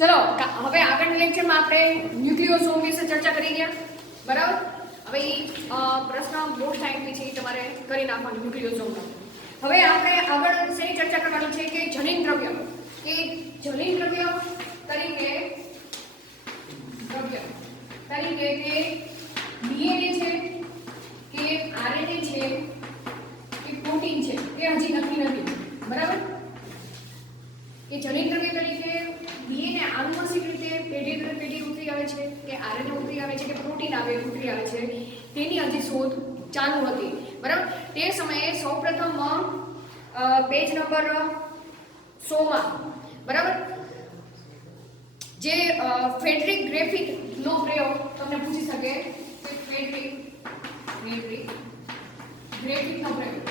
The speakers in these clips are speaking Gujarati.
ચલો હવે આગળના લેક્ચરમાં આપણે ન્યુક્લિયોસોમ વિશે ચર્ચા કરી ગયા, બરાબર. હવે પ્રશ્ન બહુ ટાઈમથી છે, તમારે કરી નાખવાનું ન્યુક્લિયોસોમનો. હવે આપણે આગળ શેની ચર્ચા કરવાની છે કે જનીન દ્રવ્ય, કે જનીન દ્રવ્ય તરીકે કે ડીએનએ છે કે આરએનએ છે કે પ્રોટીન છે એ હજી નક્કી નથી, બરાબર. કે જનીન દ્રવ્ય તરીકે ડીએનએ આનુવંશિક રીતે પેઢી દર પેઢી ઉતરી આવે છે કે આરએનએ ઉતરી આવે છે કે પ્રોટીન ઉતરી આવે છે, તેની હજી શોધ ચાલુ હતી, બરાબર. તે સમયે સૌપ્રથમ પેજ નંબર 100 માં, બરાબર, જે ફ્રેડરિક ગ્રેફિથનો પ્રયોગ તમને પૂછી શકે કે ફ્રેડરિક ગ્રેફિથનો પ્રયોગ,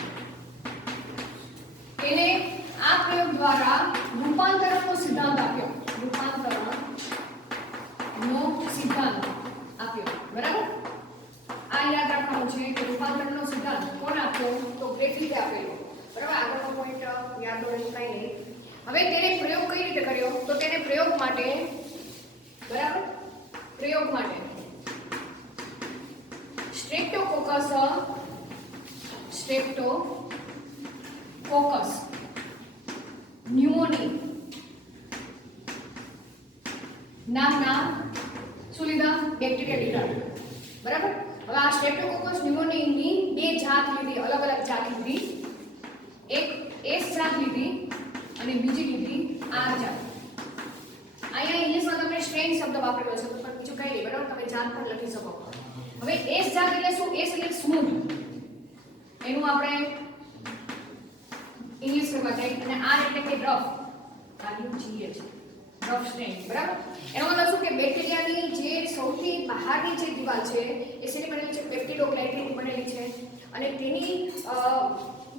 એને આ પ્રયોગ દ્વારા રૂપાંતરણનો સિદ્ધાંત આપ્યો, બરાબર. આ યાદ રાખવાનું છે કે રૂપાંતરણનો સિદ્ધાંત કોણ આપ્યો? તો ગ્રેફિથે આપેલો, બરાબર. આગળનો પોઈન્ટ યાદ હોય કઈ નહીં. હવે તેને પ્રયોગ કઈ રીતે કર્યો? તો તેને પ્રયોગ માટે, બરાબર, સ્ટ્રેપ્ટોકોકસ ન્યુમોની નામના શું લીધા? બેક્ટેરિયા લીધા, બરાબર. હવે આ સ્ટ્રેપ્ટોકોકસ ન્યુમોનીની બે જાત લીધી, અલગ અલગ જાત લીધી. એક એસ જાત લીધી અને બીજી લીધી આર જાત. અહીંયા ઇંગ્લિશમાં તમે સ્ટ્રેન શબ્દ વાપરેલો છે, પણ બીજું કઈ નહીં, બરાબર. તમે જાત પણ લખી શકો. હવે એસ જાત એટલે શું? એસ એટલે સ્મૂથ, એનું આપણે ઇંગ્લિશ કરવા જાય, અને આર એટલે કે રફ, રફ સ્ટ્રેન, બરાબર. એનો મતલબ શું કે બેક્ટેરિયાની જે સૌથી બહારની જે દિવાલ છે એ શેની બનેલી છે? પેપ્ટિડોગ્લાયકનની બનેલી છે, અને તેની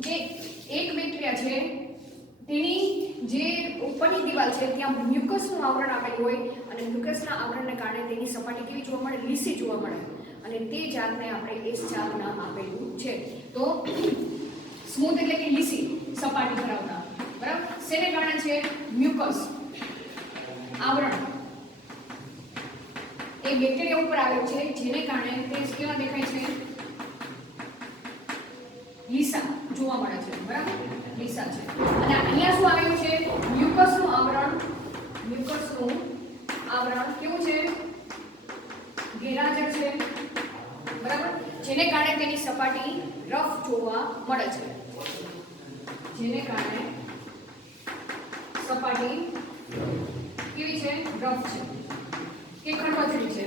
જે એક બેક્ટેરિયા છે તેની જે ઉપરની દિવાલ છે ત્યાં મ્યુકસનું આવરણ આપેલું હોય, અને મ્યુકસના આવરણને કારણે તેની સપાટી કેવી જોવા મળે? લીસી જોવા મળે, અને તે જાતને આપણે એસ જાત નામ આપેલું છે. તો સ્મૂથ એટલે કે લીસી સપાટી ધરાવતા, બરાબર. શેને કારણે છે? મ્યુકસ આવરણ એ બેક્ટેરિયા ઉપર આવેલું છે, જેને કારણે તે કેવા દેખાય છે? લીસા જોવા મળે છે, બરાબર. લીસા છે. અને અહીંયા શું આવેલું છે? મ્યુકસનું આવરણ કેવું છે? ગેરહાજર છે, બરાબર. જેને કારણે તેની સપાટી રફ જોવા મળે છે, સપાટી કેવી છે? રફ છે કે ખરબચડી છે.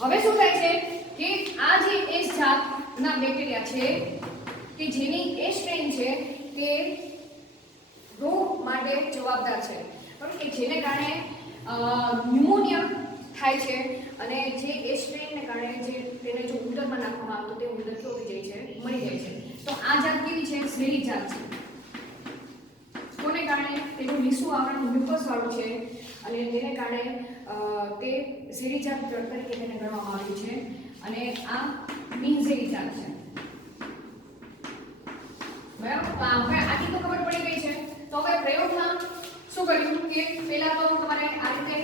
હવે શું થાય છે કે આ જે એસ જાતના બેક્ટેરિયા છે કે જેની એ સ્ટ્રેન છે તે રોગ માટે જવાબદાર છે, બરાબર, કે જેને કારણે ન્યુમોનિયા થાય છે, અને જે એ સ્ટ્રેનને કારણે જે તેને જો ઉંદરમાં નાખવામાં આવે તો તે ઉંદર કેવો થઈ જાય છે? મરી જાય છે. તો આ જાત કેવી છે? ઝેરી જાત છે. કોને કારણે? તેનું લીસું આવરણ મ્યુકસ વાળું છે, અને તેને કારણે તે ઝેરી જાત તરીકે તેને ગણવામાં આવ્યું છે, અને આ બિનઝેરી જાત છે, બરાબર. હવે આટલી તો ખબર પડી ગઈ છે. તો હવે પ્રયોગમાં શું કર્યું કે પહેલા તો તમારે આ રીતે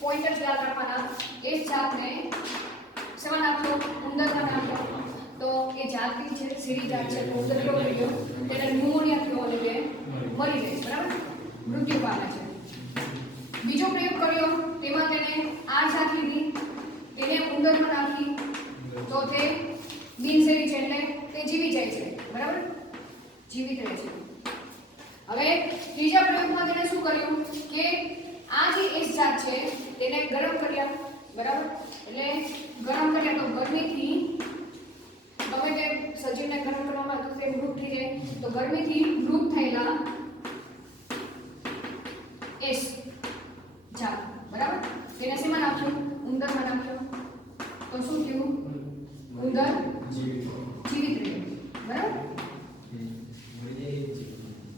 પોઈન્ટર યાદ રાખવાના. એ જાતને શેમાં નાખો? ઉંદરમાં નાખો. તો એ જાત કેવી છે? ઝેરી જાત છે. ઉંદર કેવો થઈ ગયો? તેને ન્યુમોનિયા થયો અને તે મરી ગઈ, બરાબર, મૃત્યુ પામે છે. બીજો પ્રયોગ કર્યો, તેમાં તેને આ જાત લીધી, તેને ઉંદરમાં નાખી, તો તે બિનઝેરી છે એટલે તે જીવી જાય છે, બરાબર, જીવિત રહે છે. હવે ત્રીજા પ્રયોગમાં તેને શું કર્યું કે આ જે એસ જાત છે તેને ગરમ કર્યા, બરાબર. એટલે ગરમ કર્યા તો ગરમીથી ગમે તે સજીવને ગરમ કરવામાં તો તે મૃત થઈ જાય. તો ગરમીથી મૃત થયેલા એસ જાત, બરાબર, તેને શેમાં નાખ્યું? ઉંદરમાં નાખ્યું. તો શું થયું? ઉંદર જીવિત રહ્યું, બરાબર,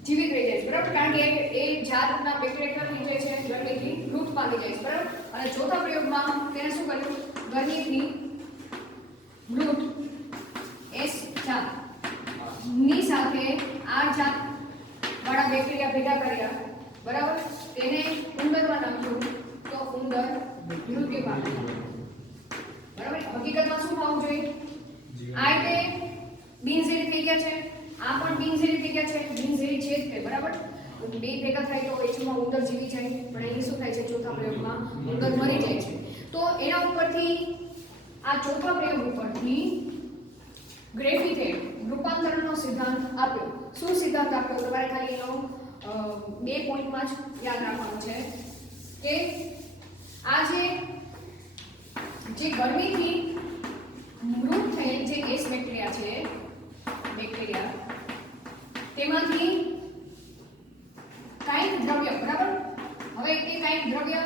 જીવિત રહી જાય છે, બરાબર, કારણ કે એ જાતના બેક્ટેરિયા થઈ જાય છે, ગરમીથી મૃત પામી જાય છે, બરાબર. અને ચોથા પ્રયોગમાં તેને શું કર્યું? ગરમીથી મૃત એસ જાત ની સાથે આર જાત વાળા બેક્ટેરિયા ભેગા કર્યા, બરાબર, તેને ઉંદરમાં નાખ્યું. તો ઉંદર મૃત્યુ પામ્યો. બરાબર, હકીકતમાં શું થવું જોઈએ? આ રીતે બિનઝેરી થઈ ગયા છે, આ પણ બિનઝેરી થઈ ગયા છે, બિનઝેરી છે જ તે. બરાબર, બે ભેગા થાય તો એચમાં ઉંદર જીવી જાય, પણ અહીં શું થાય છે? ચોથા પ્રયોગમાં ઉંદર મરી જાય છે. તો એના ઉપરથી આ ચોથા પ્રયોગ ઉપરથી ગ્રેફિથે રૂપાંતરણનો સિદ્ધાંત આપ્યો. શું સિદ્ધાંત આપ્યો? તમારે ખાલી એનો 2 પોઈન્ટમાં જ યાદ રાખવાનું છે કે આ જે ગરમીથી મૃત થયેલ જે ગેસ બેક્ટેરિયા છે, બેક્ટેરિયા, તેમાંથી કાંઈક દ્રવ્ય, બરાબર, હવે તે કાંઈક દ્રવ્ય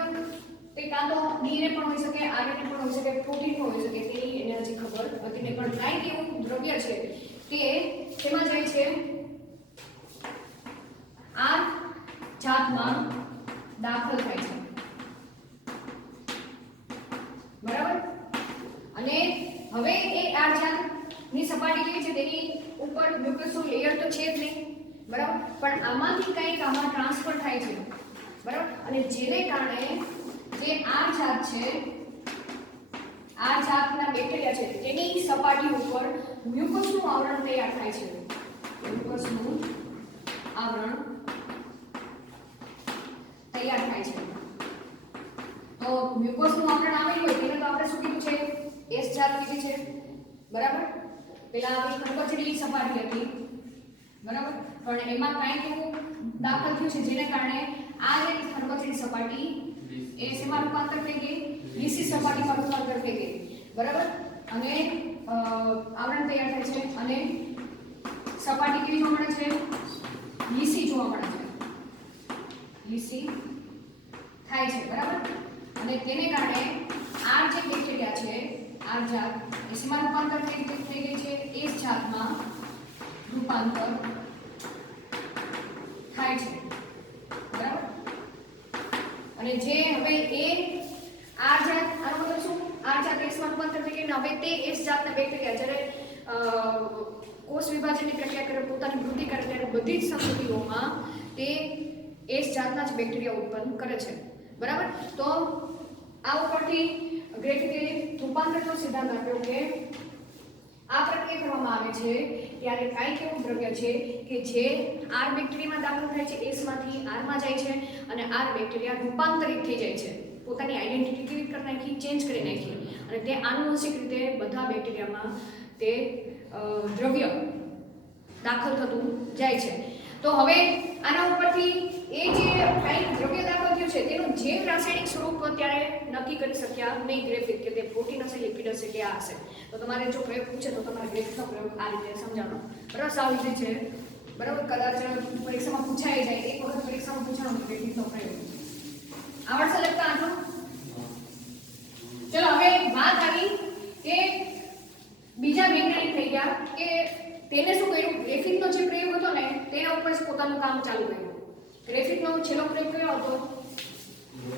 તે કાં તો ડીએનએ પણ હોઈ શકે, આરએનએ પણ હોઈ શકે, પ્રોટીન પણ હોઈ શકે, તેની એને હજી ખબર નથી ને, પણ કાંઈક એવું દ્રવ્ય છે કે તેમાં જાય છે આ જાતમાં દાખલ થાય છે. બરાબર, અને હવે એ આ જાતની સપાટી કેવી છે? તેની ઉપર મ્યુકસનું લેયર તો છે જ નહીં, બરાબર, પણ આમાંથી કંઈક આમાં ટ્રાન્સફર થાય છે. બરાબર, અને જેને કારણે જે આ જાત છે, આ જાતના બેક્ટેરિયા છે, તેની સપાટી ઉપર મ્યુકસનું આવરણ તૈયાર થાય છે. મ્યુકસનું આવરણ તૈયાર થાય છે. તો મ્યુકસનું આવરણ આવેલું હોય તેને તો આપણે શું કીધું છે? એસ જાત કીધી છે. બરાબર, પેલા આપણી ખરબચડી સપાટી હતી, બરાબર, પણ એમાં કાંઈક એવું દાખલ થયું છે જેને કારણે આ જે ખરબચડી સપાટી એ શેમાં રૂપાંતર થઈ ગઈ? લીસી સપાટીમાં રૂપાંતર થઈ ગઈ. બરાબર, અને આવરણ તૈયાર થાય છે અને સપાટી કેવી જોવા મળે છે? લીસી જોવા મળે છે, લીસી થાય છે. બરાબર, અને તેને કારણે આ જે બેક્ટેરિયા છે, આ જાત એ શેમાં રૂપાંતર થઈ ગઈ છે? એસ જાતમાં રૂપાંતર થાય છે. બરાબર, અને જે હવે એ આ જાત, આનો મતલબ શું? આ જાત એસમાં રૂપાંતર થઈ ગઈ ને હવે તે એસ જાતના બેક્ટેરિયા જ્યારે કોષ વિભાજનની પ્રક્રિયા કરે, પોતાની વૃદ્ધિ કરે, ત્યારે બધી જ સંસ્કૃતિઓમાં તે એસ જાતના જ બેક્ટેરિયા ઉત્પન્ન કરે છે. બરાબર, તો આ ઉપરથી ગ્રેફિથે રૂપાંતરનો સિદ્ધાંત આપ્યો કે આ પ્રક્રિયા કરવામાં આવે છે ત્યારે કાંઈક એવું દ્રવ્ય છે કે જે આર બેક્ટેરિયામાં દાખલ થાય છે, એસમાંથી આરમાં જાય છે, અને આર બેક્ટેરિયા રૂપાંતરિત થઈ જાય છે, પોતાની આઈડેન્ટિટી કેવી કરી નાખી? ચેન્જ કરી નાખી, અને તે આનુવંશિક રીતે બધા બેક્ટેરિયામાં તે દ્રવ્ય દાખલ થતું જાય છે. તો હવે આના ઉપરથી એ જે કાંઈક દ્રવ્ય દાખલ થયું છે તેનું જૈવ રાસાયણિક સ્વરૂપ અત્યારે નક્કી કરી શક્યા નહીં ગ્રેફિથ, કે તે પ્રોટીન હશે, લિપિડ હશે કે આ હશે. તો તમારે જો પ્રયોગ પૂછે તો તમારે ગ્રેફિથનો પ્રયોગ આ રીતે સમજાવવાનો. બરાબર, સાવ ઈઝી છે. બરાબર, કદાચ પરીક્ષામાં પૂછાઈ જાય, એક વખત પરીક્ષામાં પૂછાણો ગ્રેફિથનો પ્રયોગ આવડશે લખતા આટલું? ચલો, હવે વાત આવી કે બીજા વૈજ્ઞાનિક થઈ ગયા કે તેને શું કર્યું? ગ્રેફિથનો જે પ્રયોગ હતો ને તેના ઉપર જ પોતાનું કામ ચાલુ કર્યું. ગ્રેફિથનો છેલ્લો પ્રયોગ કયો હતો?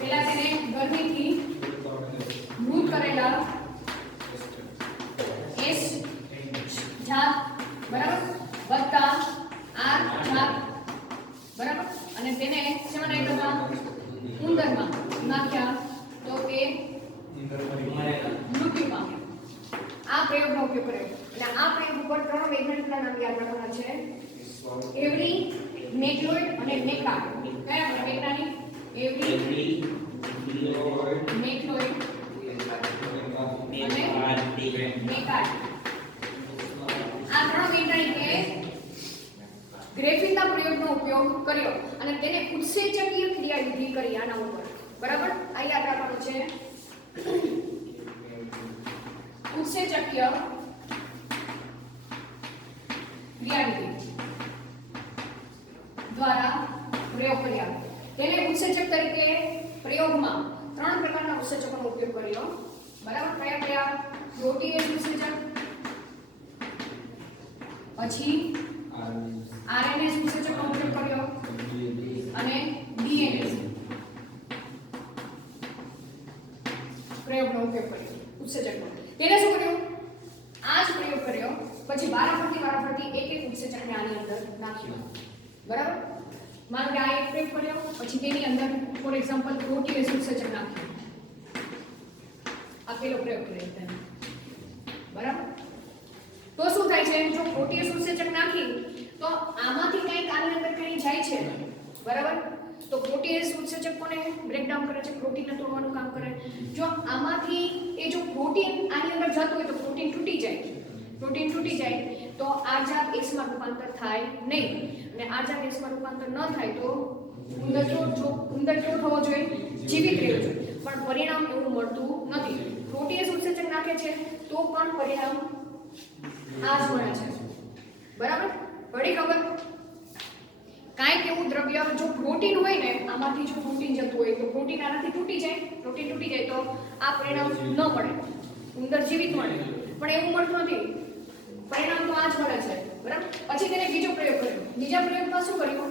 પહેલા તેને ગરમીથી મૃત કરેલા એસ જાત, બરાબર, વત્તા આર જાત, બરાબર, અને તેને શેમાં નાખ્યા? ઉંદરમાં નાખ્યા તો તે મૃત્યુ પામ્યા. આ પ્રયોગનો ઉપયોગ કર્યો. એટલે આ પ્રયોગ ઉપર 3 વૈજ્ઞાનિકના નામ યાદ રાખવાના છે: એવરી, મેકલોઇડ અને મેકાર્ડ. કયા વૈજ્ઞાનિક? એવરી, મેકલોઇડ અને મેકાર્ડ. આ 3 વૈજ્ઞાનિકે ગ્રેફિથના પ્રયોગનો ઉપયોગ કર્યો અને તેને ઉત્સેચકીય ક્રિયાવિધિ કરી આના ઉપર. બરાબર, આ યાદ રાખવાનું છે. ઉત્સેચકીય ક્રિયાવિધિ દ્વારા પ્રયોગ કર્યા. તેને ઉત્સેચક તરીકે પ્રયોગમાં 3 પ્રકારના ઉત્સેચકોનો ઉપયોગ કર્યો. બરાબર, કયા કયા? પ્રોટીએઝ ઉત્સેચક, પછી આરએનએસ ઉત્સેચકનો ઉપયોગ કર્યો અને ડીએનએસ પ્રયોગનો ઉપયોગ કર્યો ઉત્સેચકનો. તેને શું કર્યું? આ જ પ્રયોગ કર્યો. પછી વારાફરતી એક ઉત્સેચકને આની અંદર નાખ્યું. બરાબર, માનો કે આ એક પ્રયોગ કર્યો, પછી તેની અંદર ફોર એક્ઝામ્પલ પ્રોટીએઝ ઉત્સેચક નાખ્યું. પેલો પ્રયોગ કર્યો તમે, બરાબર? તો શું થાય છે, જો પ્રોટીએસ ઉત્સેચક નાખી તો આમાંથી કંઈક આની અંદર કંઈ જાય છે, બરાબર? તો પ્રોટીએસ ઉત્સેચક કોને બ્રેકડાઉન કરે છે, પ્રોટીનને તોડવાનું કામ કરે. જો આમાંથી એ જો પ્રોટીન આની અંદર જતું હોય તો પ્રોટીન તૂટી જાય, તો આ જાત S માં રૂપાંતર થાય નહીં. અને આ જાત S માં રૂપાંતર ન થાય તો ઉંદર કેવો થવો જોઈએ, જીવિત રહેવો જોઈએ. પણ પરિણામ એવું મળતું નથી. પ્રોટીએસ ઉત્સેચક નાખે છે તો પણ પરિણામ આ જ મળે છે, બરાબર? પડી ખબર? કાંઈક એવું દ્રવ્ય જો પ્રોટીન હોય ને, આમાંથી જો પ્રોટીન જતું હોય તો પ્રોટીન આનાથી તૂટી જાય તો આ પરિણામ ન મળે, ઉંદર જીવિત મળે. પણ એવું મળતું નથી, પરિણામ તો આ જ મળે છે, બરાબર? પછી તેને બીજો પ્રયોગ કર્યો. બીજા પ્રયોગમાં શું કર્યું,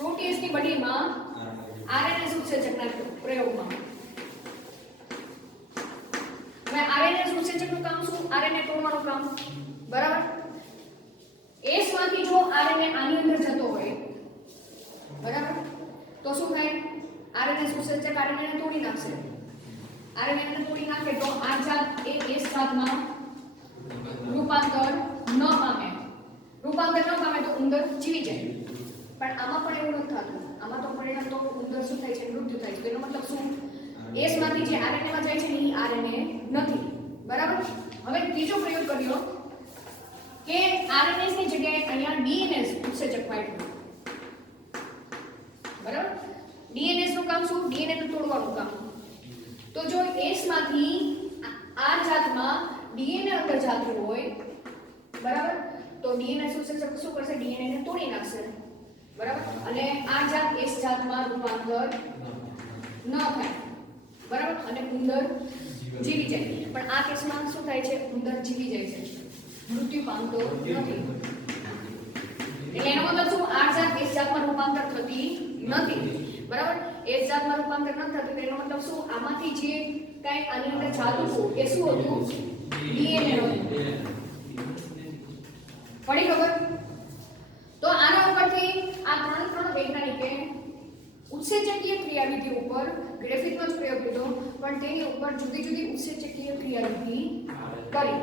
પ્રોટીએસની બોડીમાં આરએનએસ ઉત્સેચક નાખ્યો પ્રયોગમાં. હવે આરએનએસ ઉત્સેચકનું કામ શું, આરએનએ તોડવાનું કામ, બરાબર? S માંથી જો આરએનએ આની અંદર જતો હોય, બરાબર, તો શું થાય, આરએનએસ ઉત્સેચક આરએનએ ને તોડી નાખશે. આરએનએ ને તોડી નાખે તો આ જાત એ S જાતમાં રૂપાંતર ન પામે તો ઉંદર જીવી જાય. પણ આમાં પણ એવું નથી થતું. આમાં તો પરિણામ તો ઉંદર શું થાય છે, મૃત્યુ થાય છે. એનો મતલબ શું, S માંથી જે આરએનએ માં જાય છે ને એ આરએનએ નથી, બરાબર? હવે ત્રીજો પ્રયોગ કર્યો કે આરએનએસ ની જગ્યાએ અહીંયા ડીએનએસ ઉત્સેચક પાડ્યું, બરાબર? ડીએનએસ નું કામ શું, ડીએનએ ને તોડવાનું કામ. તો જો S માંથી આ જાતમાં ડીએનએ અંદર જાતું હોય, બરાબર, તો ડીએનએસ ઉત્સેચક શું કરશે, ડીએનએ ને તોડી નાખશે, બરાબર? અને આ જાત S જાતમાં રૂપાંતર ન થાય, બરાબર? અને ઉંદર જીવી જાય. પણ આ કેસમાં શું થાય છે, ઉંદર જીવી જાય છે, મૃત્યુ પામતો નથી. એટલે એનો મતલબ શું, આ જાત S જાતમાં રૂપાંતર થતી નથી, બરાબર? S જાતમાં રૂપાંતર ન થતું તો એનો મતલબ શું, આમાંથી જે કંઈ આની અંદર જાતું હતું એ શું હતું, ડીએનએ હતું. પડી ખબર? તો આના ઉપરથી આ ત્રણ વૈજ્ઞાનિકે ઉત્સેચકીય ક્રિયાવિધિ ઉપર ગ્રિફિથનો જ પ્રયોગ લીધો, પણ તેની ઉપર જુદી જુદી ઉત્સેચકીય ક્રિયાવિધિ કરી.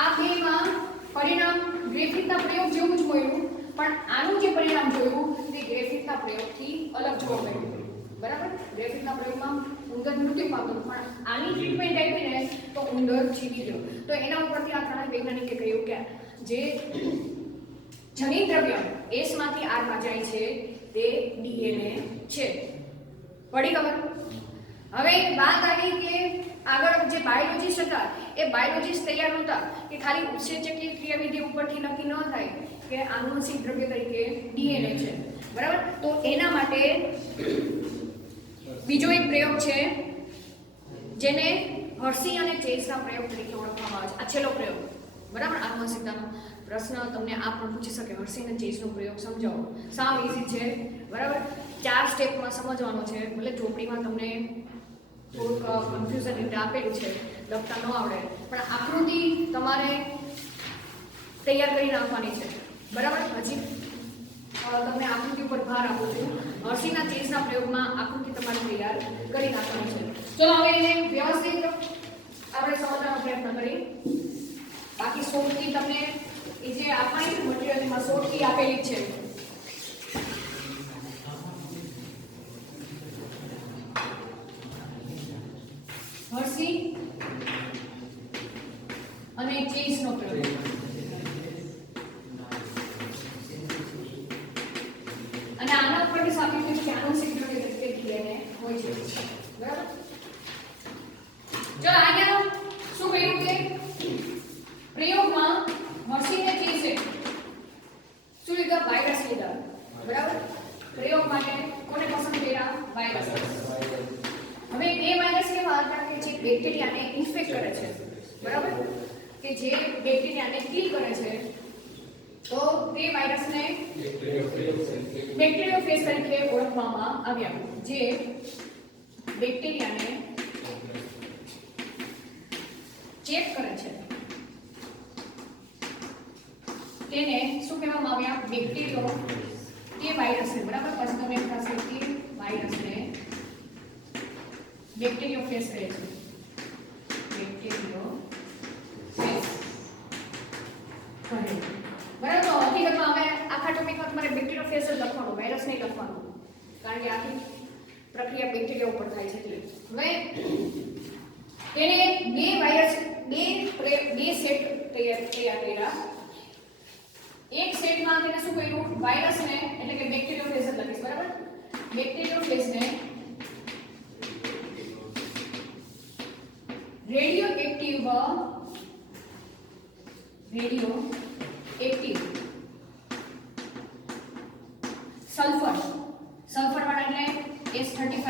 આ બેમાં પરિણામ ગ્રિફિથના પ્રયોગ જેવું જ મળ્યું, પણ આનું જે પરિણામ જોયું તે ગ્રિફિથના પ્રયોગથી અલગ જોવા મળ્યું, બરાબર? ગ્રિફિથના પ્રયોગમાં ઉંદર મૃત્યુ પામ્યો, પણ આની ટ્રીટમેન્ટ આપીને તો ઉંદર જીવી ગયો. તો એના ઉપરથી આ ત્રણ વૈજ્ઞાનિકે કહ્યું કે જે જનીન દ્રવ્ય S માંથી R માં જાય છે તે ડીએનએ છે. પડી ખબર? હવે વાત આવી કે આગળ જે બાયોલોજીસ્ટ હતા એ બાયોલોજીસ્ટ તૈયાર નહોતા કે ખાલી ઉત્સેચકીય ક્રિયાવિધિ ઉપરથી નક્કી ન થાય કે આનુવંશિક દ્રવ્ય તરીકે ડીએનએ છે, બરાબર? તો એના માટે બીજો એક પ્રયોગ છે જેને હર્સી અને ચેસના પ્રયોગ તરીકે ઓળખવામાં આવે છે. આ છેલ્લો પ્રયોગ, બરાબર? આનુવંશિકતાનો પ્રશ્ન તમને આ પણ પૂછી શકે, હર્સી અને ચેસનો પ્રયોગ સમજાવો. સાવ ઈઝી છે, બરાબર? 4 સ્ટેપમાં સમજવાનો છે. ભલે ચોપડીમાં તમને થોડુંક કન્ફ્યુઝન રીતે આપેલું છે, લખતા ન આવડે, પણ આકૃતિ તમારે તૈયાર કરી નાખવાની છે, બરાબર? હજી તમને આકૃતિ ઉપર ભાર આપું છું. હર્સીના ચેસના પ્રયોગમાં આકૃતિ તમારે તૈયાર કરી નાખવાની છે. ચલો હવે એને વ્યવસ્થિત આપણે સમજવાનો પ્રયત્ન કરીએ. બાકી શોર્ટકી તમને એ જે આપવાની છે મટીરીયલ એમાં શોર્ટકી આપેલી છે. હર્સી અને ચેસનો પ્રયોગ. અને આના ઉપરથી સાબિત થયું કે આનુવંશિક દ્રવ્ય તરીકે ડીએનએ હોય છે, બરાબર? ચલો આગળ શું કહ્યું કે પ્રયોગમાં હર્સીને ચેસે શું લીધા, વાયરસ લીધા, બરાબર? પ્રયોગ માટે કોને પસંદ કર્યા, વાયરસ. હવે એ વાયરસ કેવા હતા કે જે બેક્ટેરિયાને ઇન્ફેક્ટ કરે છે, બરાબર? કે જે બેક્ટેરિયાને કિલ કરે છે, તો તે વાયરસને બેક્ટેરિયોફેજ તરીકે ઓળખવામાં આવ્યા. જે બેક્ટેરિયાને ચેપ કરે છે તેને શું કહેવામાં આવ્યા, બેક્ટેરિયો કે વાયરસને, બરાબર? પછી તમને એમ થશે કે વાયરસને બેક્ટેરિયોફેજ કહે છે. બેક્ટેરિયો ફેઝ કહે. બરાબર. તો હકીકતમાં હવે આખા ટોપિકમાં તમારે બેક્ટેરિયો ફેઝ જ લખવાનું, વાયરસ નહીં લખવાનું, કારણ કે આખી પ્રક્રિયા બેક્ટેરિયા ઉપર થાય છે. એટલે હવે તેને બે સેટ તૈયાર કર્યા. એક સેટમાં તેને શું કર્યું, વાયરસને એટલે કે બેક્ટેરિયો ફેઝ જ લખીશ. બરાબર. બેક્ટેરિયો ફેઝને રેડિયો એક્ટિવ સલ્ફર વાળા એટલે S35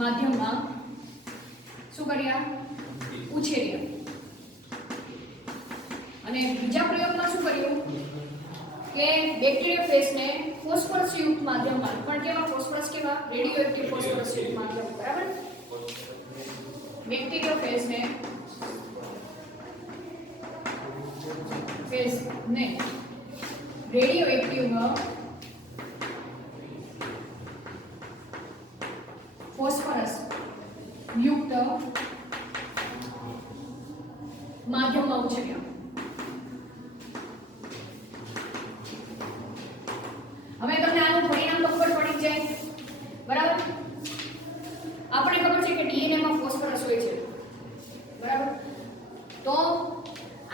માધ્યમમાં શું કર્યા, ઉછેર્યા. અને બીજા પ્રયોગમાં શું કર્યું કે બેક્ટેરિયો ફેઝને ફોસ્ફરસ યુક્ત માધ્યમમાં, પણ કેવા ફોસ્ફરસ, કેવા રેડિયો એક્ટિવ ફોસ્ફરસ યુક્ત માધ્યમ. બરાબર. બેક્ટેરિયો ફેઝને રેડિયો એક્ટિવ ફોસ્ફરસ યુક્ત માધ્યમમાં ઉછેર્યા. હવે તમને આનું પરિણામ ખબર પડી જાય. બરાબર. આપણે ખબર છે કે ડીએનએ માં ફોસ્ફરસ હોય છે. બરાબર. તો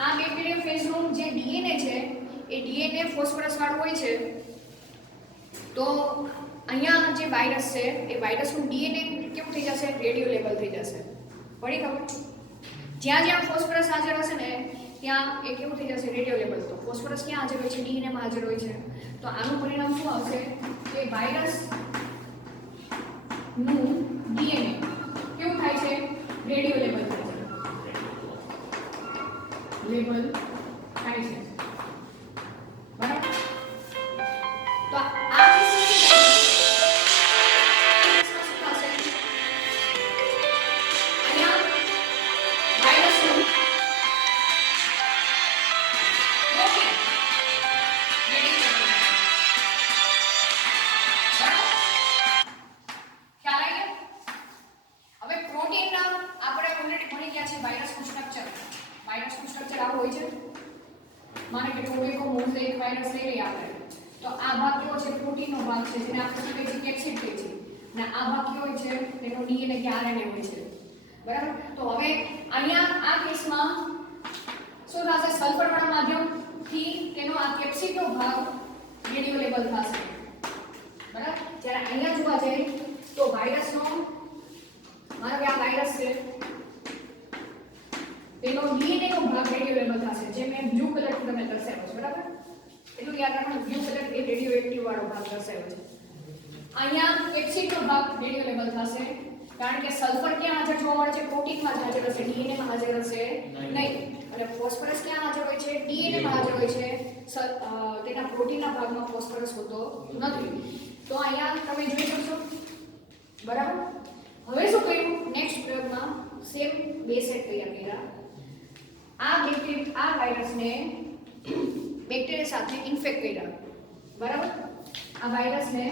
આ બેક્ટેરિયા ફેઝનું જે ડીએનએ છે એ ડીએનએ ફોસ્ફરસ વાળું હોય છે. તો અહીંયા જે વાયરસ છે એ વાયરસનું ડીએનએ કેવું થઈ જશે, રેડિયો લેબલ થઈ જશે. પડી ખબર? જ્યાં જ્યાં ફોસ્ફરસ હાજર હશે ને ત્યાં એ કેવું થઈ જશે, રેડિયો લેબલ. તો ફોસ્ફરસ ક્યાં હાજર હોય છે, ડીએનએ માં હાજર હોય છે. તો આનું પરિણામ શું આવશે કે વાયરસ નું ડીએનએ કેવું થાય છે, રેડિયો લેબલ થાય છે. લેબલ થાય છે. બરાબર. તો આ માને કે ટોબેકો મોઝેઇક વાયરસ લઈ લઈએ આપણે, તો આ ભાગ કેવો છે, પ્રોટીનનો ભાગ છે, જેને આપણે શું કહીએ છીએ, કેપ્સિડ કહીએ છીએ. અને આ ભાગ કેવો હોય છે, તેનો ડીએનએ કે આરએનએ હોય છે. બરાબર. તો હવે અહીંયા આ કેસમાં શું થશે, સલ્ફર વાળા માધ્યમથી તેનો આ કેપ્સિડનો ભાગ રેડિયો લેબલ થશે. બરાબર. જ્યારે અહીંયા જોવા જઈએ તો વાયરસનો, માનો કે આ વાયરસ છે, તેનો ડીએનએ નો ભાગ રેડિયો લેબલ થશે, જે મેં બ્લુ કલરથી તમને દર્શાવ્યો છે. બરાબર. એટલું યાદ રાખવાનું, બ્લુ કલર એ રેડિયો એક્ટિવ વાળો ભાગ દર્શાવ્યો છે. અહીંયા કેપ્સિડનો ભાગ રેડિયો લેબલ થશે, કારણ કે સલ્ફર ક્યાં હાજર જોવા મળે છે, પ્રોટીનમાં જ હાજર હશે, ડીએનએ માં હાજર હશે નહીં. અને ફોસ્ફરસ ક્યાં હાજર હોય છે, ડીએનએ માં હાજર હોય છે, તેના પ્રોટીનના ભાગમાં ફોસ્ફરસ હોતો નથી. તો અહીંયા તમે જોઈ શકશો. બરાબર. હવે શું કર્યું, નેક્સ્ટ પ્રયોગમાં સેમ બે સેટ તૈયાર કર્યા. આ વાયરસને બેક્ટેરિયા સાથે ઇન્ફેક્ટ કર્યા. બરાબર. આ વાયરસને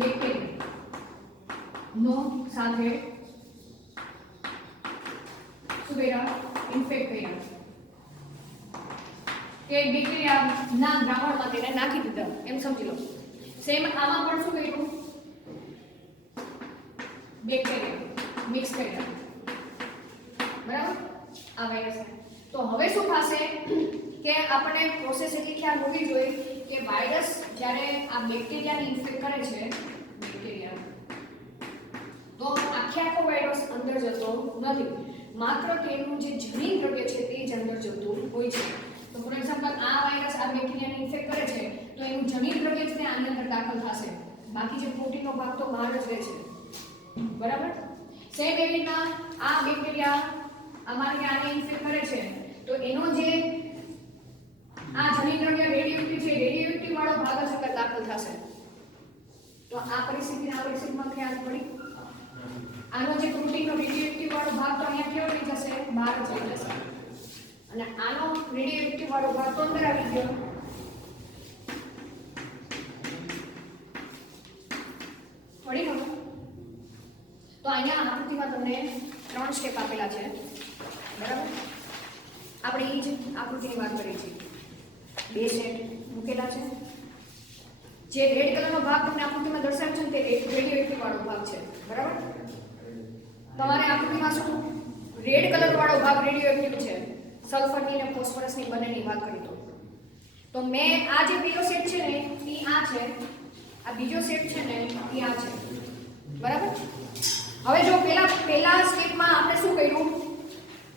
બેક્ટેરિયા સાથે શું કર્યા, ઇન્ફેક્ટ કર્યા. કે બેક્ટેરિયાના દ્રાવણમાં તેને નાખી દીધા, એમ સમજી લો. સેમ આમાં પણ શું કર્યું, બેક્ટેરિયા મિક્સ કર્યા. બરાબર. આ વાયરસ. તો હવે શું થશે કે આપણને પ્રોસેસ એટલી ખ્યાલ હોવી જોઈએ કે વાયરસ જ્યારે આ બેક્ટેરિયાને ઇન્ફેક્ટ કરે છે, બેક્ટેરિયા, તો આખો વાયરસ અંદર જતો નથી, માત્ર તેનું જે જનીન દ્રવ્ય છે તે જ અંદર જતું હોય છે. તો ફોર એક્ઝામ્પલ આ વાયરસ આ બેક્ટેરિયાને ઇન્ફેક્ટ કરે છે તો એનું જનીન દ્રવ્ય જ તે આની અંદર દાખલ થશે, બાકી જે પ્રોટીનનો ભાગ તો બહાર જ રહે છે. બરાબર. સેમ એવી રીતના આ બેક્ટેરિયા અમારે આને ઇન્ફેક્ટ કરે છે તો એનો જે આ જનીન દ્રવ્ય રેડિયોએક્ટિવ છે, રેડિયોએક્ટિવ વાળો ભાગ જ અંદર દાખલ થશે. તો આ પરિસ્થિતિમાં ખ્યાલ પડી, આનો જે પ્રોટીનનો રેડિયોએક્ટિવ વાળો ભાગ તો અહીંયા કેવો થઈ જશે, બહાર જ રહી જશે. અને આનો રેડિયોએક્ટિવ વાળો ભાગ તો અંદર આવી ગયો. પડી ગયો. તો અહીંયા આકૃતિમાં તમને 3 સ્ટેપ આપેલા છે, બરાબર. આપણે એ જ આકૃતિની વાત કરીએ છીએ. 2 સેટ મૂકેલા છે. જે રેડ કલરનો ભાગ તમને આકૃતિમાં દર્શાવ્યો છે તે રેડિયોએક્ટિવ વાળો ભાગ છે, બરાબર. તમારે આકૃતિમાં શું રેડ કલર વાળો ભાગ રેડિયોએક્ટિવ છે, સલ્ફરની અને ફોસ્ફરસની બંનેની વાત કરી તો મેં આ જે પહેલો સેટ છે ને એ આ છે, આ બીજો સેટ છે ને એ આ છે, બરાબર. હવે જો પહેલા સ્ટેપમાં આપણે શું કર્યું,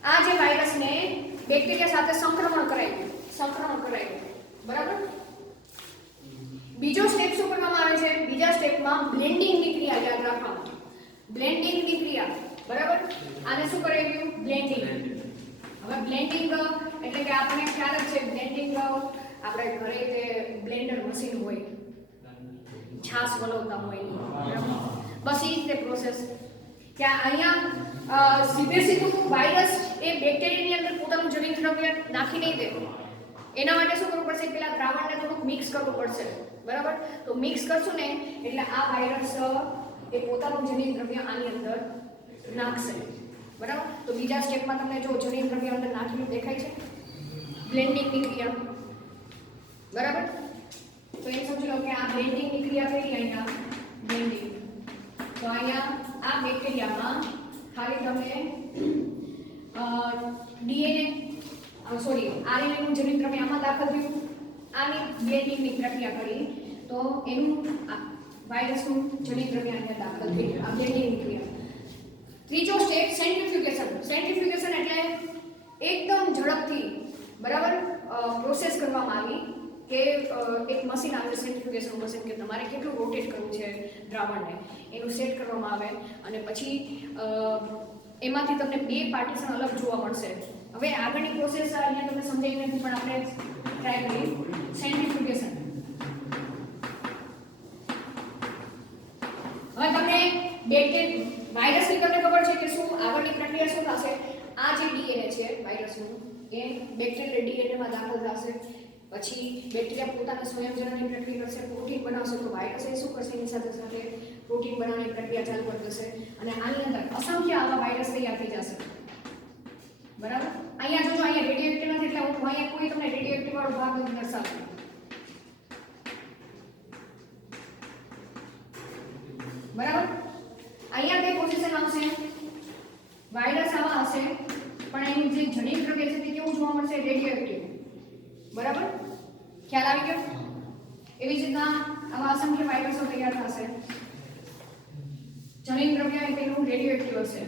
આ જે વાયરસને બેક્ટેરિયા સાથે સંક્રમણ કરાવ્યું, બરાબર. બીજો સ્ટેપ શું કરવામાં આવે છે, બીજા સ્ટેપમાં બ્લેન્ડિંગની ક્રિયા યાદ રાખવાનું, બ્લેન્ડિંગની ક્રિયા, બરાબર. આને શું કરાવ્યું, બ્લેન્ડિંગ. હવે બ્લેન્ડિંગ એટલે કે આપણને ખ્યાલ જ છે બ્લેન્ડિંગ આપણે ઘરે તે બ્લેન્ડર મશીન હોય, છાશ વલોવતા હોય, બરાબર. બસ એ રીતે પ્રોસેસ કે અહીંયા સીધું વાયરસ એ બેક્ટેરિયાની અંદર પોતાનું જનીન દ્રવ્ય નાખી નહીં દે. એના માટે શું કરવું પડશે, પેલા દ્રાવણને થોડુંક મિક્સ કરવું પડશે, બરાબર. તો મિક્સ કરશું ને એટલે આ વાયરસ એ પોતાનું જનીન દ્રવ્ય આની અંદર નાખશે, બરાબર. તો બીજા સ્ટેપમાં તમને જો જનીન દ્રવ્ય અંદર નાખેલું દેખાય છે, બ્લેન્ડિંગની ક્રિયા, બરાબર. તો એ સમજી લો કે આ બ્લેન્ડિંગની ક્રિયા કરી, અહીંયા બ્લેન્ડિંગ. તો અહીંયા આ બેક્ટેરિયામાં ખાલી તમે આરએનએ નું જનીન દ્રવ્ય આમાં દાખલ થયું, આની બ્લેન્ડિંગની પ્રક્રિયા કરી તો એનું વાયરસનું જનીન દ્રવ્ય અહીંયા દાખલ થઈ ગયું, આ બ્લેન્ડિંગની ક્રિયા. ત્રીજો સ્ટેપ સેન્ટ્રીફ્યુગેશન. સેન્ટ્રીફ્યુગેશન એટલે એકદમ ઝડપથી, બરાબર, પ્રોસેસ કરવામાં આવી કે એક મશીન આવે સેન્ટ્રીફ્યુગેશન મશીન કે તમારે કેટલું રોટેટ કરવું છે દ્રાવણને એનું સેટ કરવામાં આવે અને પછી એમાંથી તમને 2 પાર્ટીશન અલગ જોવા મળશે. હવે આગળની પ્રોસેસ અહીંયા તમને સમજાવી નથી પણ આપણે ટ્રાય કરીએ. સેન્ટ્રીફ્યુગેશન. હવે તમને વાયરસની તમને ખબર છે કે શું આગળની પ્રક્રિયા શું થશે, આ જે ડીએનએ છે વાયરસનું એ બેક્ટેરિયલ ડીએનએમાં દાખલ થશે, પછી બેક્ટેરિયા પોતાને સ્વયંજનનની પ્રક્રિયા કરશે, પ્રોટીન બનાવશે, તો વાયરસ એ શું કરશે એની સાથે સાથે પ્રોટીન બનાવવાની પ્રક્રિયા ચાલુ કરી દેશે અને આની અંદર અસંખ્ય આવા વાયરસ તૈયાર થઈ જશે, બરાબર. અહીંયા જોજો અહીંયા રેડિયોએક્ટિવ નથી એટલે હું અહીંયા કોઈ તમને રેડિયોએક્ટિવ વાળો ભાગ નથી દર્શાવતો, બરાબર. અહીંયા કઈ પોઝિશન આવશે, વાયરસ આવા હશે પણ એનું જે જનીન દ્રવ્ય છે તે કેવું જોવા મળશે, રેડિયોએક્ટિવ, બરાબર. ખ્યાલ આવી ગયો. એવી જ રીતના આવા અસંખ્ય વાયરસો તૈયાર થશે, જનીન દ્રવ્ય એ તેનું રેડિયોએક્ટિવ હશે,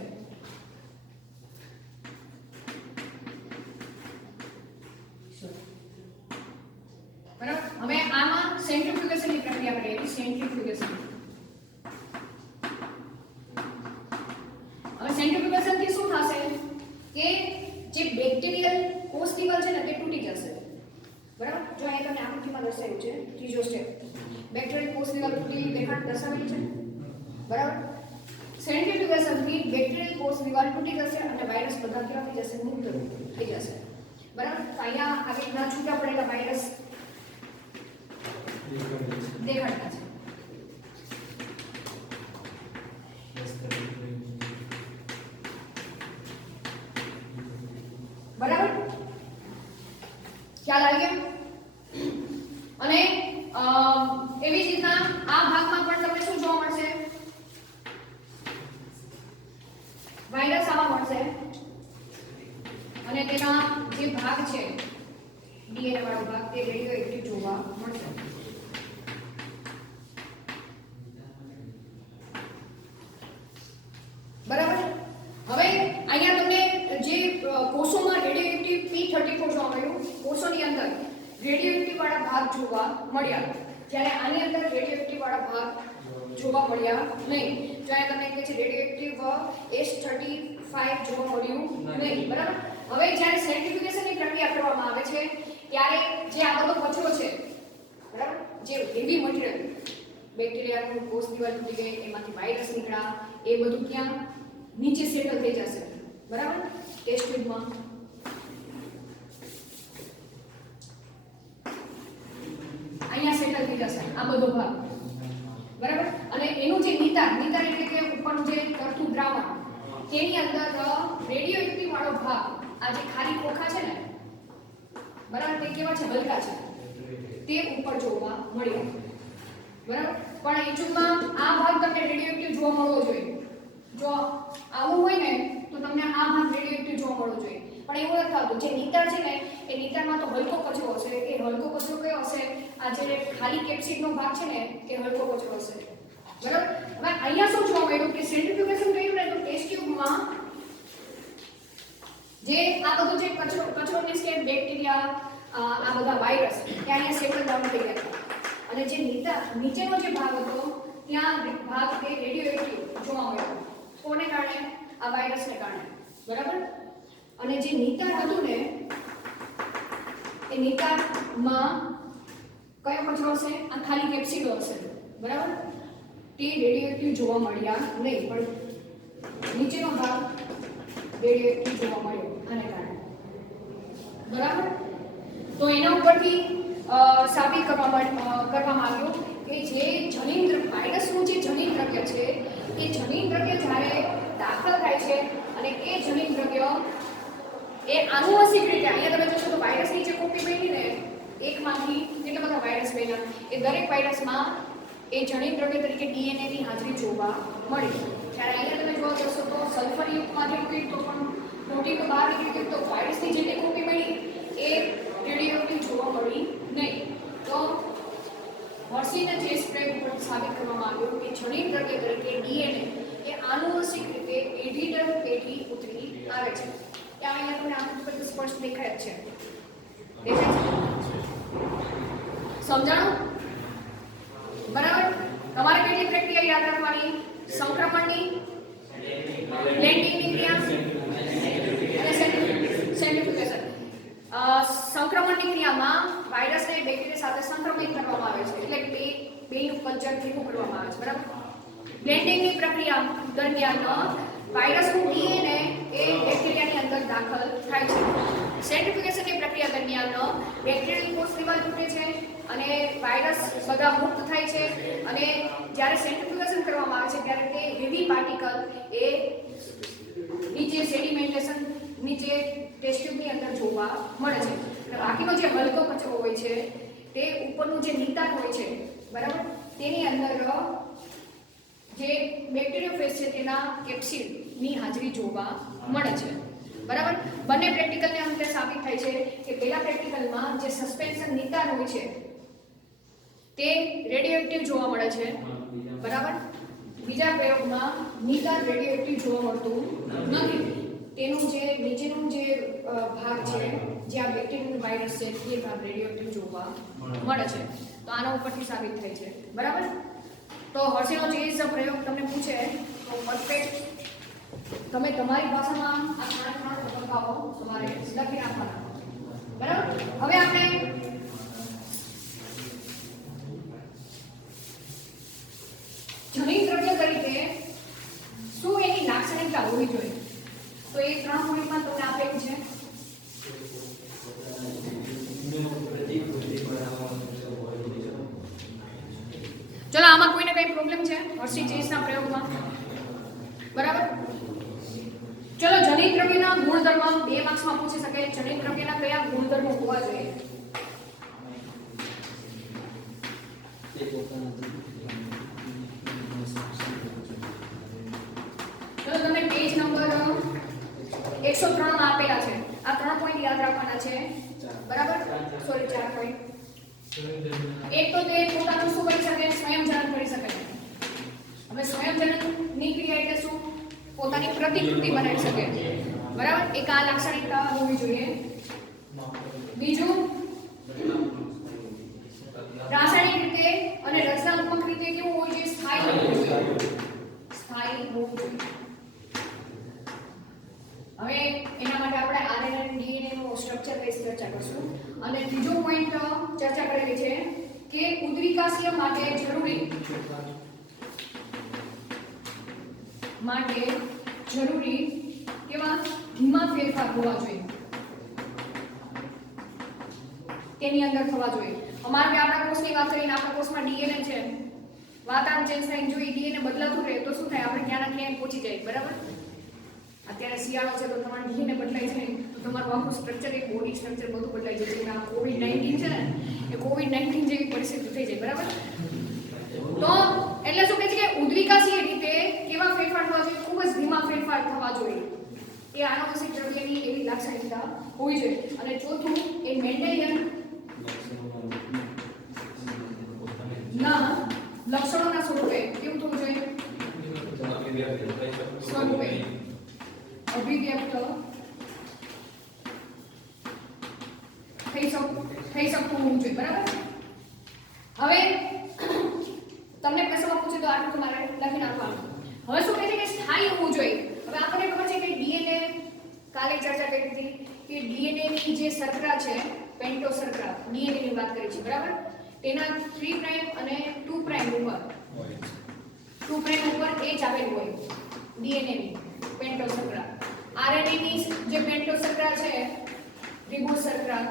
બરાબર. હવે આમાં સેન્ટ્રીફ્યુગેશનની પ્રક્રિયા કરીએ, સેન્ટ્રીફ્યુગેશન. હવે સેન્ટ્રીફ્યુગેશન થી શું થશે કે જે બેક્ટેરિયલ કોષ દિવાલ છે ને તે તૂટી જશે, બરાબર. જો અહીંયા તમને આકૃતિમાં દર્શાવ્યું છે ત્રીજો સ્ટેપ, બેક્ટેરિયલ કોષ દિવાલ તૂટી દર્શાવેલી છે, બરાબર. સેન્ટ્રીફ્યુગેશન થી બેક્ટેરિયલ કોષ દિવાલ તૂટી જશે અને વાયરસ બધા કેવા થઈ જશે, મુક્ત થઈ જશે, બરાબર. તો અહીંયા આવી રીતના છૂટા પડેલા વાયરસ દેખાડતા છે, બરાબર. ખ્યાલ આવી ગયો. અને એવી જ રીતના આ ભાગમાં પણ તમને શું જોવા મળશે, વાયરસ આવા મળશે અને તેના જે ભાગ છે ડીએનએ વાળો ભાગ તે રેડિયોએક્ટિવ જોવા મળશે, બરાબર. હવે અહીંયા તમને જે કોષોમાં રેડિયોએક્ટિવ P34 જોવા મળ્યું, કોષોની અંદર રેડિયોએક્ટિવ વાળા ભાગ જોવા મળ્યા, જ્યારે આની અંદર રેડિયોએક્ટિવ વાળા ભાગ જોવા મળ્યા નહીં. જો અહીંયા તમને કહે છે રેડિયોએક્ટિવ S35 જોવા મળ્યું નહીં, બરાબર. હવે જ્યારે સેન્ટ્રીફ્યુગેશનની પ્રક્રિયા કરવામાં આવે છે ત્યારે જે આ બધો કચરો છે, બરાબર, જે હેવી મટીરીયલ બેક્ટેરિયાનું કોષ દિવાલ તૂટી ગઈ એમાંથી વાયરસ નીકળ્યા એ બધું ક્યાં નીચે સેટલ થઈ જશે, બરાબર, ટેસ્ટ ટ્યુબમાં. અહીંયા સેટલ થઈ જશે આ બધો ભાગ, બરાબર. અને એનું જે નિતાર એટલે કે ઉપરનું જે તરતું દ્રાવણ તેની અંદર રેડિયો એક્ટિવ વાળો ભાગ આ જે ખાલી ખોખા છે ને બરાબર તે કેવા છે હલકા છે તે ઉપર જોવા મળ્યો બરાબર પણ એચુમાં આ ભાગ તમને રેડિયો એક્ટિવ જોવા મળવો જોઈએ જો આવું હોય ને તો તમને આ ભાગ રેડિયો એક્ટિવ જોવા મળવો જોઈએ પણ એવું નથી આવતું જે નીતર છે ને એ નીતરમાં તો હલકો કચરો હશે એ હલકો કચરો કયો હશે આ જે ખાલી કેપ્સિડનો ભાગ છે ને તે હલકો કચરો હશે બરાબર હવે અહીંયા શું જોવા મળ્યું કે સેન્ટ્રીફ્યુગેશન કર્યું ને તો ટેસ્ટ ટ્યુબમાં જે આ બધું જે કચરો મીન્સ કે બેક્ટેરિયા આ બધા વાયરસ ત્યાં અહીંયા સેટલ ડાઉન થઈ ગયા અને જે નીચેનો જે ભાગ હતો ત્યાં ભાગ તે રેડિયો એક્ટિવ જોવા મળ્યો કોને કારણે આ વાયરસને કારણે બરાબર અને જે નિતાર હતું ને એ નિતારમાં કયો કચરો હશે આ ખાલી કેપ્સિડો હશે બરાબર તે રેડિયો એક્ટિવ જોવા મળ્યા નહીં પણ નીચેનો ભાગ રેડિયો એક્ટિવ જોવા મળ્યો આને કારણે બરાબર તો એના ઉપરથી સાબિત કરવામાં આવ્યું કે જે જનીન વાયરસનું જે જનીન દ્રવ્ય છે એ જનીન દ્રવ્ય જ્યારે દાખલ થાય છે અને એ જનીન દ્રવ્ય એ આનુવંશિક રીતે અહીંયા તમે જોશો તો વાયરસની જે કોપી બની ને એકમાંથી કેટલા બધા વાયરસ બન્યા એ દરેક વાયરસમાં એ જનીન દ્રવ્ય તરીકે ડીએનએ ની હાજરી જોવા મળી જ્યારે અહીંયા તમે જોવા જશો તો સલ્ફરયુક્ત માધ્યમથી તો પણ પ્રોટીન તો બહાર નીકળી ગયું તો વાયરસની જે કોપી બની એ રેડિયો એક્ટિવ જોવા મળી નહીં તો હર્શીના જે સ્પ્રેડ ઉપર સાબિત કરવામાં આવ્યું કે જનીન દ્રવ્ય તરીકે ડીએનએ એ આનુવંશિક રીતે પેઢી દર પેઢી ઉતરી આવે છે ત્યાં અહીંયા તમને આમ બધું સ્પષ્ટ દેખાય જ છે સમજાણું બરાબર તમારે કેટલી પ્રક્રિયા યાદ રાખવાની સંક્રમણની બ્લેન્ડિંગની ક્રિયા અને સેન્ટ્રીફ્યુગેશન સંક્રમણની ક્રિયામાં વાયરસને બેક્ટેરિયા સાથે સંક્રમિત કરવામાં આવે છે એટલે કે બેનું કલ્ચર ભેગું કરવામાં આવે છે બરાબર બ્લેન્ડિંગની પ્રક્રિયા દરમિયાન વાયરસનું ડીએનએ એ બેક્ટેરિયાની અંદર દાખલ થાય છે સેન્ટ્રીફ્યુગેશનની પ્રક્રિયા દરમિયાન બેક્ટેરિયલ કોષ દિવાલ તૂટે છે અને વાયરસ બધા મુક્ત થાય છે અને જ્યારે સેન્ટ્રીફ્યુગેશન કરવામાં આવે છે ત્યારે તે હેવી પાર્ટિકલ એ નીચે સેડિમેન્ટેશન નીચે ટેસ્ટ ટ્યુબની અંદર જોવા મળે છે અને બાકીનો જે હલકો કચરો હોય છે તે ઉપરનું જે નિતાર હોય છે બરાબર તેની અંદર જે બેક્ટેરિયોફેજ છે તેના કેપ્સિડની હાજરી જોવા મળે છે બરાબર બંને પ્રેક્ટિકલને અંતે સાબિત થાય છે કે પહેલા પ્રેક્ટિકલમાં જે સસ્પેન્શન નિતાર હોય છે તે રેડિયો એક્ટિવ જોવા મળે છે બરાબર બીજા પ્રયોગમાં નિતાર રેડિયો એક્ટિવ જોવા મળતું નથી તેનું જે નીચેનું જે ભાગ છે જ્યાં બેક્ટેરિયલ વાયરસ છે તે ભાગ રેડિયો એક્ટિવ જોવા મળે છે તો આના ઉપરથી સાબિત થાય છે બરાબર તો હર્શીનો ચેઝ પ્રયોગ તમને પૂછે તો પરફેક્ટ તમે તમારી ભાષામાં આ ત્રણ તબક્કાઓ તમારે લખી નાખવાના બરાબર હવે આપણે જનીન દ્રવ્ય તરીકે શું એની લાક્ષણિકતા હોવી જોઈએ તો એ 3 પોઈન્ટમાં તમને આપેલું છે ચલો આમાં કોઈને કઈ પ્રોબ્લેમ છે હર્શી ચેઝના પ્રયોગમાં બરાબર ચલો જનીન દ્રવ્યના ગુણધર્મ 2 માર્ક્સમાં પૂછી શકે જનીન દ્રવ્યના કયા ગુણધર્મો હોવા જોઈએ ચલો તમે પેજ નંબર 103 માં આપેલા છે આ 3 પોઈન્ટ યાદ રાખવાના છે બરાબર સોરી 4 પોઈન્ટ એક તો તે પોતાનું શું કરી શકે સ્વયંજનન કરી શકે હવે સ્વયંજનનની ક્રિયા એટલે શું પોતાની પ્રતિકૃતિ બનાવી શકે બરાબર એક આ લાક્ષણિકતા હોવી જોઈએ બીજું રાસાયણિક રીતે અને રચનાત્મક રીતે કેવું હોવું જોઈએ સ્થાયી હોવું જોઈએ હવે એના માટે આપણે આરએનએ અને ડીએનએ નો સ્ટ્રક્ચર વિશે ચર્ચા કરશું અને ત્રીજો પોઈન્ટ ચર્ચા કરેલી છે કે ઉદ્વિકાસીય માટે જરૂરી કેવા ધીમા ફેરફાર હોવા જોઈએ તેની અંદર થવા જોઈએ અમારે આપણા કોષની વાત કરીને આપણા કોષમાં ડીએનએ છે વાતાવરણ ચેન્જ થાય જો ડીએનએ બદલાતું રહે તો શું થાય આપણે ક્યાં ના ક્યાં પહોંચી જાય બરાબર અત્યારે શિયાળો છે તો તમારું ડીએનએ બદલાઈ જાય તો તમારું આખું સ્ટ્રક્ચર એક બોડી સ્ટ્રક્ચર બધું બદલાઈ જાય છે. આ કોવિડ-19 છે ને એ કોવિડ-19 જેવી પરિસ્થિતિ થઈ જાય બરાબર. તો એટલે શું કહે છે કે ઉદ્વિકાસીય રીતે કેવા ફેરફાર થવા જોઈએ? ખૂબ જ ધીમા ફેરફાર થવા જોઈએ. એ આનુવંશિક દ્રવ્યની એવી લાક્ષણિકતા હોવી જોઈએ. અને ચોથું એ મેન્ડેલિયન ના લક્ષણોના સ્વરૂપે કેવું થવું જોઈએ? સ્વરૂપે અભિવ્યક્ત થઈ શકતું હોવું જોઈએ બરાબર. હવે તમને પ્રશ્નમાં પૂછે તો આટલું તમારે લખી નાખવાનું. હવે શું કહે છે કે સ્થાયી હોવું જોઈએ. હવે આપણને ખબર છે કે ડીએનએ કાલે ચર્ચા કરી હતી કે ડીએનએ ની જે શર્કરા છે પેન્ટો શર્કરા ડીએનએ ની વાત કરી છે બરાબર. તેના 3 પ્રાઇમ અને 2 પ્રાઇમ ઉપર 2 પ્રાઇમ ઉપર એચ આવેલું હોય ડીએનએ ની પેન્ટો શર્કરા. આરએનએ ની જે પેન્ટો શર્કરા છે ત્રિભુજ શર્કરા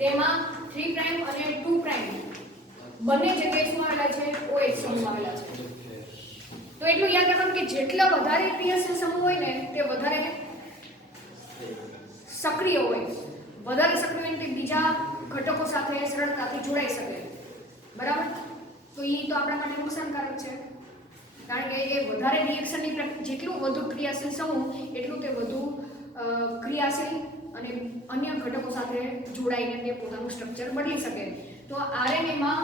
તેમાં 3 પ્રાઇમ અને 2 પ્રાઇમ બંને જગ્યાએ શું આવેલા છે? OH સમૂહ આવેલા છે. તો એટલું યાદ રાખવાનું કે જેટલા વધારે ક્રિયાશીલ સમૂહ હોય ને તે વધારે સક્રિય હોય. વધારે સક્રિય હોય તે બીજા ઘટકો સાથે સરળતાથી જોડાઈ શકે બરાબર. તો એ તો આપણા માટે નુકસાનકારક છે કારણ કે એ વધારે રિએક્શનની જેટલું વધુ ક્રિયાશીલ સમૂહ એટલું તે વધુ ક્રિયાશીલ અને અન્ય ઘટકો સાથે જોડાઈને તે પોતાનું સ્ટ્રક્ચર બદલી શકે. તો આરએનએ માં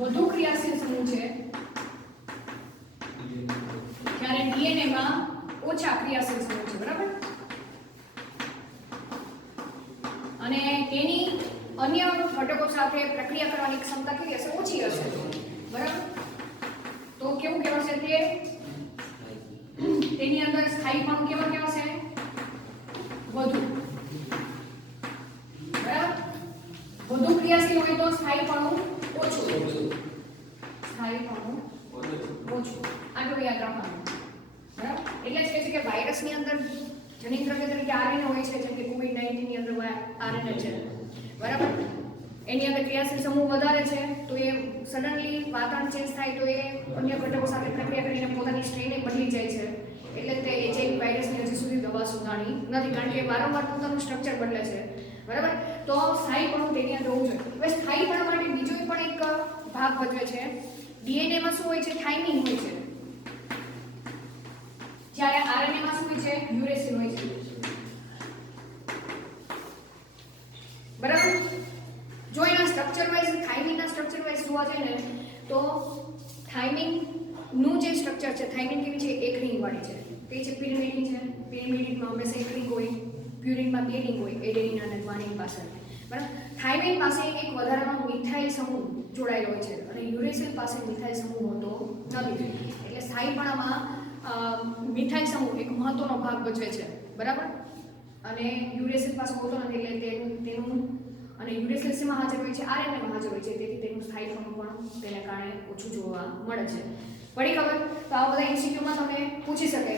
વધુ ક્રિયાશીલ સમૂહ છે જ્યારે ડીએનએ માં ઓછા ક્રિયાશીલ સમૂહ છે બરાબર. અને તેની અન્ય ઘટકો સાથે પ્રક્રિયા કરવાની ક્ષમતા કેવી હશે? ઓછી હશે બરાબર. તો કેવું કહેવાશે તે? તેની અંદર સ્થાયીપણું કેવું કહેવાશે? વધુ બરાબર. વધુ ક્રિયાશીલ હોય તો સ્થાયીપણું ઓછું. સ્થાયીપણું ઓછું. આટલું યાદ રાખવાનું બરાબર. એટલે જ કહે છે કે વાયરસની અંદર જનીન દ્રવ્ય તરીકે આરએનએ હોય છે જેમ કે કોવિડ-19 ની અંદર આરએનએ છે બરાબર. એની અંદર ક્રિયાશીલ સમૂહ વધારે છે તો એ સડનલી વાતાવરણ ચેન્જ થાય તો એ અન્ય ઘટકો સાથે પ્રક્રિયા કરીને પોતાની સ્ટ્રેન બદલી જાય છે. એટલે તે એચઆઈવી વાયરસની હજી સુધી દવા શોધાણી નથી કારણ કે વારંવાર પોતાનું સ્ટ્રક્ચર બદલે છે બરાબર. તો સ્થાયીપણું તેની અંદર હોવું જોઈએ. હવે સ્થાયીપણ માટે બીજો પણ એક ભાગ ભજવે છે. ડીએનએ માં શું હોય છે? થાઇમિન હોય છે. જ્યારે આરએનએ માં શું હોય છે? યુરેસિલ હોય છે બરાબર. જો એના સ્ટ્રક્ચર વાઇઝ થાઇમિનના સ્ટ્રક્ચર વાઇઝ જોવા જાય ને તો થાઇમિન નું જે સ્ટ્રક્ચર છે થાઇમિન કેવી છે? એક રિંગ વાળી છે. તે છે પિરિમિડિન છે. પિરિમિડિનમાં હંમેશા એક રિંગ હોય. પ્યુરિનમાં 2 રિંગ હોય એડેનિન અને ગ્વાનિન પાસે બરાબર. થાઇમિન પાસે એક વધારાનો મિથાઇલ સમૂહ જોડાયેલો હોય છે અને યુરેસિલ પાસે મિથાઇલ સમૂહ હોતો નથી. એટલે સ્થાયીપણામાં મિથાઇલ સમૂહ એક મહત્વનો ભાગ ભજવે છે બરાબર. અને યુરેસિલ પાસે હોતો નથી એટલે તેનું અને યુરેસિલ શેમાં હાજર હોય છે? આરએનએ માં હાજર હોય છે. તેથી તેનું સ્થાયીપણું પણ તેને કારણે ઓછું જોવા મળે છે. પડી ખબર? તો આ બધા એમસીક્યુમાં તમને પૂછી શકે.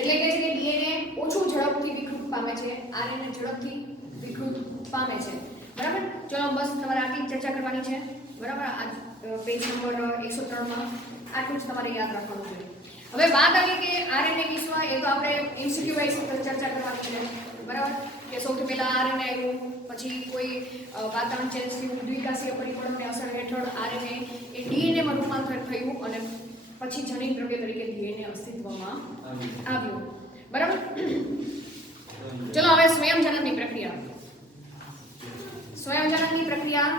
એટલે કે છે કે ડીએનએ ઓછું ઝડપથી વિકૃત પામે છે, આરએનએ ઝડપથી વિકૃત પામે છે બરાબર. ચલો બસ તમારે આટલી ચર્ચા કરવાની છે બરાબર. આ પેજ નંબર 103 માં આટલું જ તમારે યાદ રાખવાનું છે. હવે વાત આવી કે આરએનએ વિષમાં એ તો આપણે એમસીક્યુ વાઇઝ ચર્ચા કરવાની છે બરાબર. કે સૌથી પહેલા આરએનએ આવ્યું પછી કોઈ વાતાવરણ ચેન્જ થયું દ્વિકાસીય પરિબળોની અસર હેઠળ આરએનએ એ ડીએનએ માં રૂપાંતર થયું અને પછી જનીન દ્રવ્ય તરીકે ડીએનએ અસ્તિત્વમાં આવ્યું બરાબર. ચલો હવે સ્વયંજનનની પ્રક્રિયા. સ્વયંજનનની પ્રક્રિયા